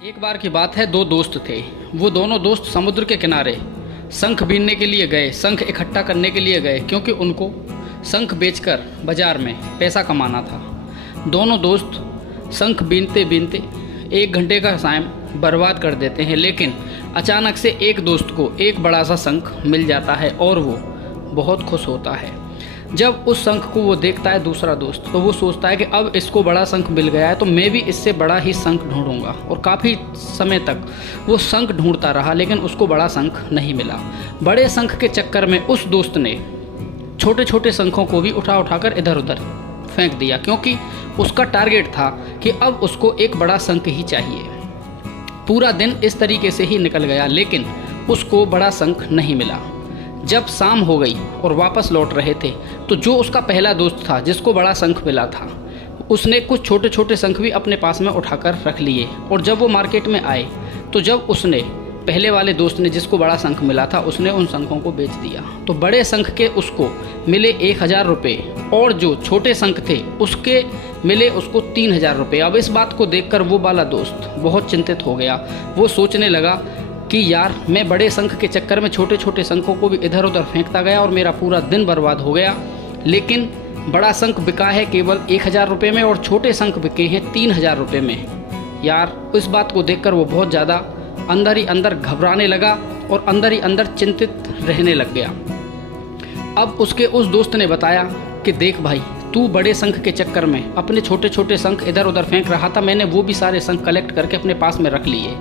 एक बार की बात है, दो दोस्त थे। वो दोनों दोस्त समुद्र के किनारे शंख बीनने के लिए गए, शंख इकट्ठा करने के लिए गए, क्योंकि उनको शंख बेचकर बाजार में पैसा कमाना था। दोनों दोस्त शंख बीनते बीनते 1 घंटे का टाइम बर्बाद कर देते हैं, लेकिन अचानक से एक दोस्त को एक बड़ा सा शंख मिल जाता है और वो बहुत खुश होता है। जब उस शंख को वो देखता है दूसरा दोस्त, तो वो सोचता है कि अब इसको बड़ा शंख मिल गया है तो मैं भी इससे बड़ा ही शंख ढूंढूंगा। और काफ़ी समय तक वो शंख ढूंढता रहा, लेकिन उसको बड़ा शंख नहीं मिला। बड़े शंख के चक्कर में उस दोस्त ने छोटे छोटे शंखों को भी उठा उठाकर इधर उधर फेंक दिया, क्योंकि उसका टारगेट था कि अब उसको एक बड़ा शंख ही चाहिए। पूरा दिन इस तरीके से ही निकल गया, लेकिन उसको बड़ा शंख नहीं मिला। जब शाम हो गई और वापस लौट रहे थे, तो जो उसका पहला दोस्त था जिसको बड़ा शंख मिला था, उसने कुछ छोटे छोटे शंख भी अपने पास में उठाकर रख लिए। और जब वो मार्केट में आए, तो जब उसने पहले वाले दोस्त ने जिसको बड़ा शंख मिला था, उसने उन शंखों को बेच दिया। तो बड़े शंख के उसको मिले 1000 रुपये और जो छोटे शंख थे उसके मिले उसको 3000 रुपये। अब इस बात को देखकर वो वाला दोस्त बहुत चिंतित हो गया। वो सोचने लगा कि यार, मैं बड़े शंख के चक्कर में छोटे छोटे शंखों को भी इधर उधर फेंकता गया और मेरा पूरा दिन बर्बाद हो गया, लेकिन बड़ा शंख बिका है केवल 1000 रुपये में और छोटे शंख बिके हैं 3000 रुपये में। यार, इस बात को देखकर वो बहुत ज़्यादा अंदर ही अंदर घबराने लगा और अंदर ही अंदर चिंतित रहने लग गया। अब उसके उस दोस्त ने बताया कि देख भाई, तू बड़े शंख के चक्कर में अपने छोटे छोटे शंख इधर उधर फेंक रहा था, मैंने वो भी सारे शंख कलेक्ट करके अपने पास में रख लिए।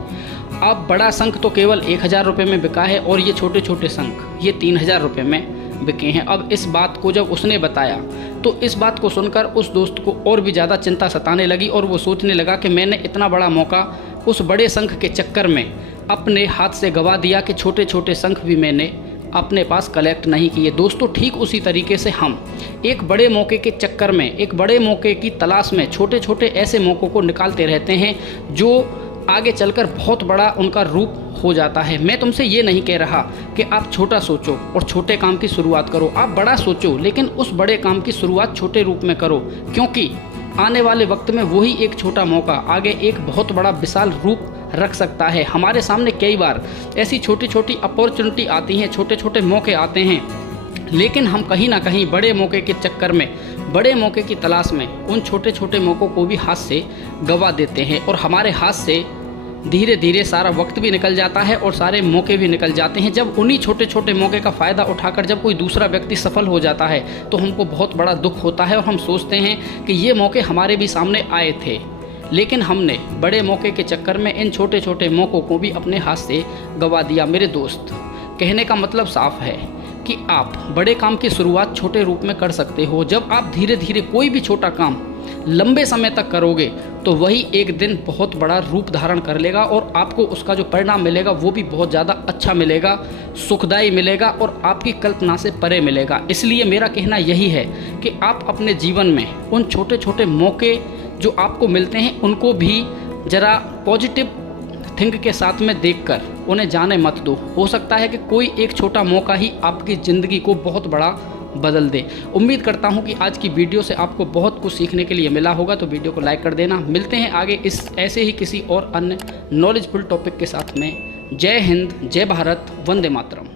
अब बड़ा शंख तो केवल 1000 रुपये में बिका है और ये छोटे छोटे शंख ये 3000 रुपये में बिके हैं। अब इस बात को जब उसने बताया, तो इस बात को सुनकर उस दोस्त को और भी ज़्यादा चिंता सताने लगी और वो सोचने लगा कि मैंने इतना बड़ा मौका उस बड़े शंख के चक्कर में अपने हाथ से गवा दिया कि छोटे छोटे शंख भी मैंने अपने पास कलेक्ट नहीं किए। दोस्तों, ठीक उसी तरीके से हम एक बड़े मौके के चक्कर में, एक बड़े मौके की तलाश में छोटे छोटे ऐसे मौक़ों को निकालते रहते हैं जो आगे चलकर बहुत बड़ा उनका रूप हो जाता है। मैं तुमसे ये नहीं कह रहा कि आप छोटा सोचो और छोटे काम की शुरुआत करो, आप बड़ा सोचो लेकिन उस बड़े काम की शुरुआत छोटे रूप में करो, क्योंकि आने वाले वक्त में वही एक छोटा मौका आगे एक बहुत बड़ा विशाल रूप रख सकता है। हमारे सामने कई बार ऐसी छोटी छोटी अपॉर्चुनिटी आती हैं, छोटे छोटे मौके आते हैं, लेकिन हम कहीं ना कहीं बड़े मौके के चक्कर में, बड़े मौके की तलाश में उन छोटे छोटे मौक़ों को भी हाथ से गवा देते हैं और हमारे हाथ से धीरे धीरे सारा वक्त भी निकल जाता है और सारे मौके भी निकल जाते हैं। जब उन्हीं छोटे छोटे मौके का फ़ायदा उठाकर जब कोई दूसरा व्यक्ति सफल हो जाता है, तो हमको बहुत बड़ा दुख होता है और हम सोचते हैं कि ये मौके हमारे भी सामने आए थे, लेकिन हमने बड़े मौके के चक्कर में इन छोटे छोटे मौक़ों को भी अपने हाथ से गवा दिया। मेरे दोस्त, कहने का मतलब साफ है कि आप बड़े काम की शुरुआत छोटे रूप में कर सकते हो। जब आप धीरे धीरे कोई भी छोटा काम लंबे समय तक करोगे, तो वही एक दिन बहुत बड़ा रूप धारण कर लेगा और आपको उसका जो परिणाम मिलेगा वो भी बहुत ज़्यादा अच्छा मिलेगा, सुखदायी मिलेगा और आपकी कल्पना से परे मिलेगा। इसलिए मेरा कहना यही है कि आप अपने जीवन में उन छोटे छोटे मौके जो आपको मिलते हैं उनको भी ज़रा पॉजिटिव थिंक के साथ में देखकर उन्हें जाने मत दो। हो सकता है कि कोई एक छोटा मौका ही आपकी ज़िंदगी को बहुत बड़ा बदल दे। उम्मीद करता हूं कि आज की वीडियो से आपको बहुत कुछ सीखने के लिए मिला होगा, तो वीडियो को लाइक कर देना। मिलते हैं आगे इस ऐसे ही किसी और अन्य नॉलेजफुल टॉपिक के साथ में। जय हिंद, जय भारत, वंदे मातरम।